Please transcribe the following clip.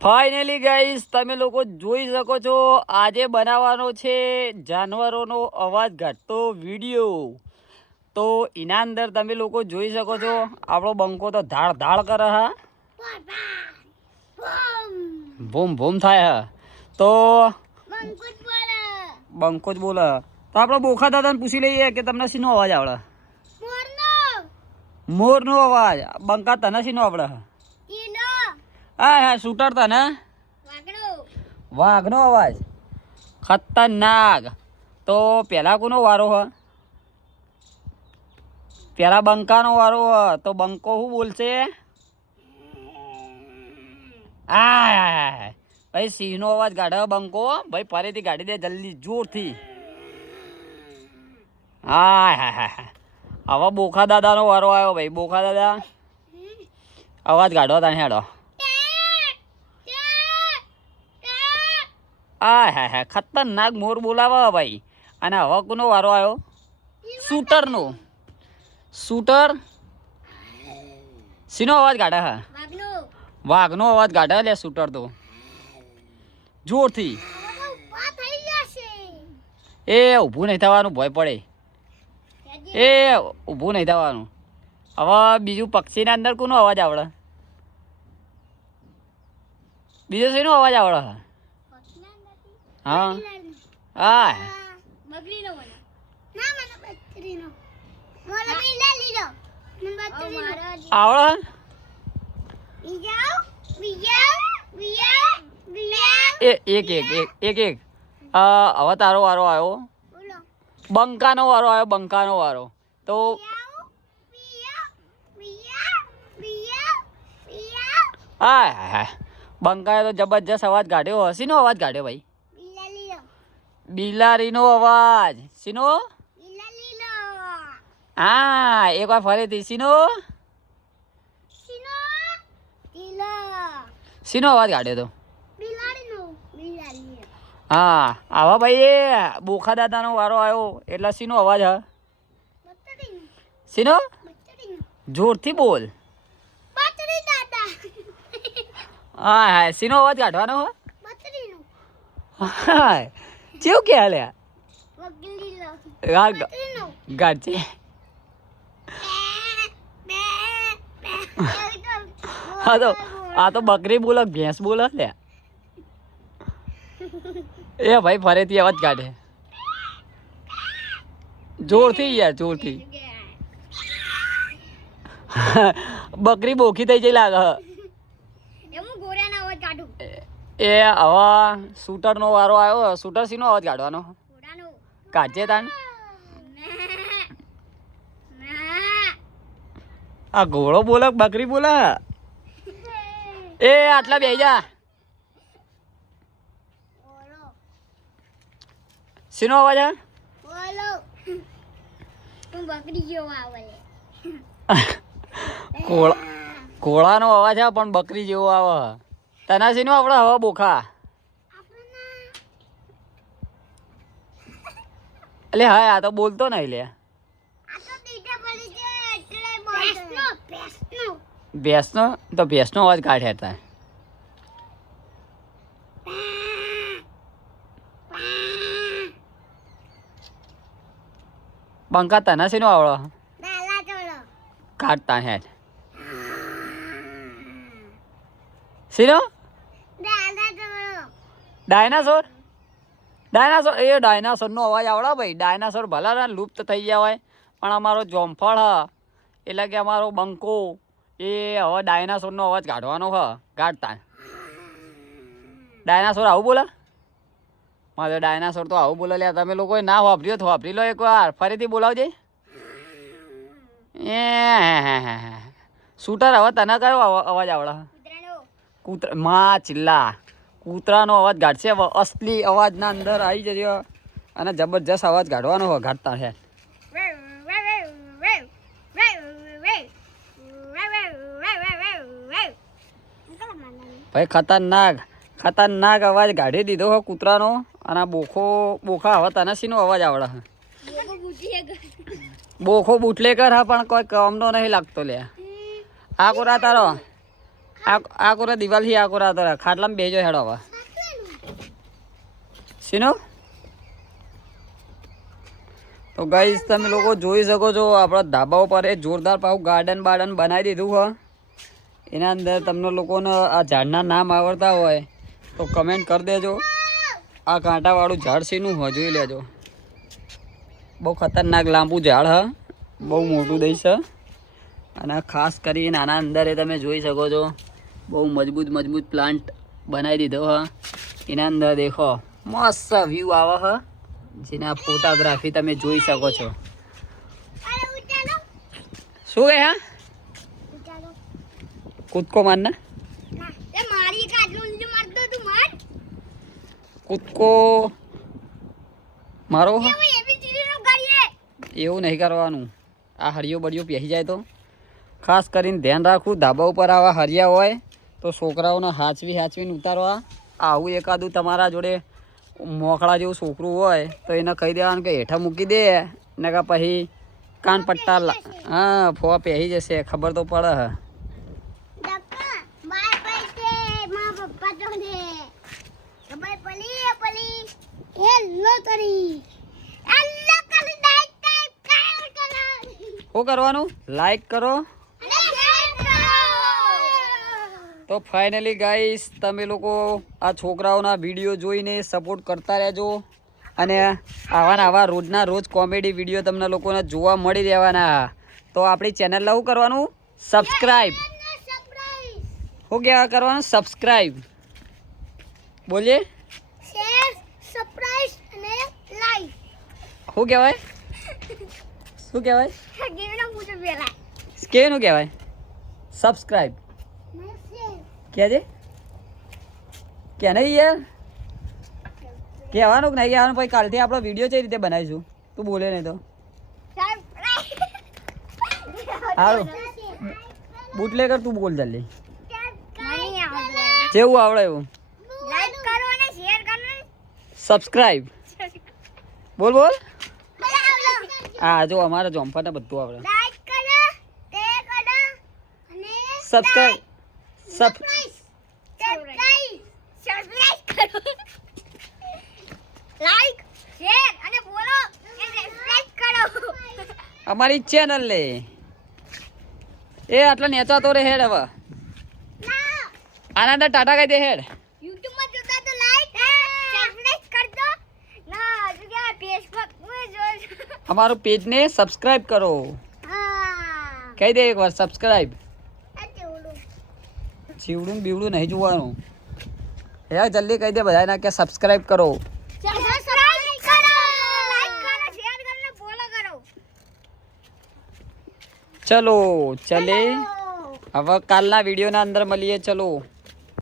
Finally guys તમે લોકો જોઈ શકો છો આજે બનાવવાનો છે જાનવરોનો અવાજ ઘટતો વિડીયો। તો એના અંદર તમે લોકો જોઈ શકો છો આપણો બંકો તો ધાડ ધાડ કરે હા, ભૂમ ભૂમ થાય હા। તો બંકો જ બોલે તો આપણે બોખા દાદાને પૂછી લઈએ કે તમને શીનો અવાજ આવડે? મોરનો અવાજ। બંકા તને શીનો આવડે? હા હા શૂટર તને વાઘનો અવાજ ખતરનાક। તો પેલા કોનો વારો હ? પેલા બંકાનો વારો હ। તો બંકો શું બોલશે? આ ભાઈ સિંહનો અવાજ કાઢે બંકો ભાઈ, ફરીથી કાઢી દે જલ્દી જોરથી। હા હા હા હા હવે બોખા દાદાનો વારો આવ્યો ભાઈ। બોખા દાદા અવાજ કાઢો તને હેડો। આ હા હા ખતરનાક મોર બોલાવે ભાઈ। અને હવે કોનો વારો આવ્યો? શૂટરનો। શૂટર શીનો અવાજ કાઢે હા? વાઘનો અવાજ કાઢે લે શૂટર તો જોરથી। એ ઊભું નહીં થવાનું, ભય પડે। એ ઊભું નહીં થવાનું। હવે બીજું પક્ષીના અંદર કોનો અવાજ આવડે? બીજો શેનો અવાજ આવડે? હા હા આવડે? એક એક એક એક એક હવે તારો વારો આવ્યો। બંકાનો વારો આવ્યો। બંકાનો વારો તો હા હા બંકાએ તો જબરજસ્ત અવાજ કાઢ્યો। શીનો અવાજ કાઢ્યો ભાઈ? બિલાડીનો અવાજ। શીનો? હા એક વાર ફરીથી શીનો? શીનો અવાજ કાઢ્યો તો? હા આવા ભાઈ બોખા દાદાનો વારો આવ્યો એટલે શીનો અવાજ હ? શીનો? જોરથી બોલ। હા હા શીનો અવાજ કાઢવાનો હો? હા કેવું કે હાલ્યા ગાડજે। આ તો બકરી બોલે ભેંસ બોલે લે। એ ભાઈ ફરીથી અવાજ કાઢે જોરથી યાર જોરથી। બકરી બોખી થઈ જઈ લાગે। એ હવે શૂટરનો વારો આવ્યો। શૂટર શીનો અવાજ કાઢવાનો? કાઢજે તાન। આ ઘોડો બોલે બકરી બોલે? એ આટલા બેહી જા। શીનો અવાજ હે? ઘોડાનો અવાજ છે પણ બકરી જેવો આવે। તને શીનો આવડે હવે બોખા? એટલે હા આ તો બોલતો નહીં લે। ભેંસનો? તો ભેંસનો અવાજ કાઢે હતા। બંકા તને શીનો આવડે? કાઢતા હેડ શીનો? ડાયનાસોર? ડાયનાસોર એ ડાયનાસોરનો અવાજ આવડે ભાઈ। ડાયનાસોર ભલે લુપ્ત થઈ ગયા હોય પણ અમારો જોમફળ હ એટલે કે અમારો બંકો એ હવે ડાયનાસોરનો અવાજ કાઢવાનો હ। કાઢતા ડાયનાસોર આવું બોલે? મારે ડાયનાસોર તો આવું બોલે લ્યા। તમે લોકોએ ના વાપર્યો તો વાપરી લો એકવાર ફરીથી બોલાવજે। એ શૂટર હવે તને કયો અવાજ આવડે? કૂતરા માં ચિલ્લા કૂતરાનો અવાજ કાઢશે અસલી અવાજના અંદર આવી જજો અને જબરજસ્ત અવાજ કાઢવાનો હોય કાઢતા છે। ભાઈ ખતરનાક ખતરનાક અવાજ કાઢી દીધો હો કૂતરાનો। અને બોખા હવે તને શીનો અવાજ આવડે? બોખો બુટલેકર હા પણ કોઈ કામનો નહીં લાગતો લે। આ કોરા તારો આ કોરા દિવાલ થી આ કોરા તો ખાટલામાં બેજો હેડો હવે સીનો તો ગાઈસ તમે લોકો જોઈ શકો છો આપણા ધાબા ઉપર એ જોરદાર પાછું ગાર્ડન બાર્ડન બનાવી દીધું હોય એના અંદર તમને લોકોને આ ઝાડના નામ આવડતા હોય તો કમેન્ટ કરી દેજો આ કાંટાવાળું ઝાડ શીનું હોય જોઈ લેજો બહુ ખતરનાક લાંબુ ઝાડ હ બહુ મોટું દઈશ અને ખાસ કરીને આના અંદર એ તમે જોઈ શકો છો બહુ મજબૂત પ્લાન્ટ બનાવી દીધો હ એના અંદર દેખો મસ્ત વ્યૂ આવે હ જેના ફોટોગ્રાફી તમે જોઈ શકો છો શું કહે હા કૂદકો મારના કૂદકો મારો એવું નહીં કરવાનું આ હરિયો બળિયો પહેરી જાય તો ખાસ કરીને ધ્યાન રાખવું ધાબા ઉપર આવા હરિયા હોય તો છોકરાઓને હાચવીને ઉતારવા આવું એકાદું તમારા જોડે મોકળા જેવું છોકરું હોય તો એને કહી દેવાનું કે હેઠા મૂકી દે ને કે પછી કાન પટ્ટા હા ફોવા પહેરી જશે ખબર તો પડે હ શું કરવાનું લાઈક કરો તો ફાઇનલી ગાઈસ તમે લોકો આ છોકરાઓના વિડીયો જોઈને સપોર્ટ કરતા રહેજો અને આવા રોજના રોજ કોમેડી વિડીયો તમને લોકોને જોવા મળી રહેવાના તો આપણી ચેનલને શું કરવાનું સબસ્ક્રાઈબ શું કહેવા કરવાનું સબસ્ક્રાઈબ બોલીએ શું કહેવાય શું કહેવાય કેનું કહેવાય સબસ્ક્રાઈબ क्या जे क्या नहीं यार કહેવાનું નહીં કહેવાનું પછી કાલથી આપણો વિડીયો કઈ રીતે બનાવીશું તું બોલે નહીં તો સારું બુટલેકર તું બોલ જલ્દી જેવું આવડે એવું સબસ્ક્રાઈબ બોલ હા જો અમારા જોમ્પાને બધું આવડે સબસ્ક્રાઈબ અમારી ચેનલ લે એ આટલા નેચા તો રે હેડ હવે આના અંદર ટાટા કહી દે હેડ YouTube માં જોતા તો લાઈક સબસ્ક્રાઇબ કરજો ના હજુ કે Facebook માં જોજો અમારું પેજ ને સબસ્ક્રાઇબ કરો હા કહી દે એકવાર સબસ્ક્રાઇબ જીવડું બીવડું નહીં જોવાનું યાર જલ્દી કહી દે બધાને કે સબસ્ક્રાઇબ કરો સબસ્ક્રાઇબ કરો લાઈક કરો શેર કરો ને ફોલો કરો ચલો ચલે હવે કાલના વિડીયોના અંદર મળીએ ચલો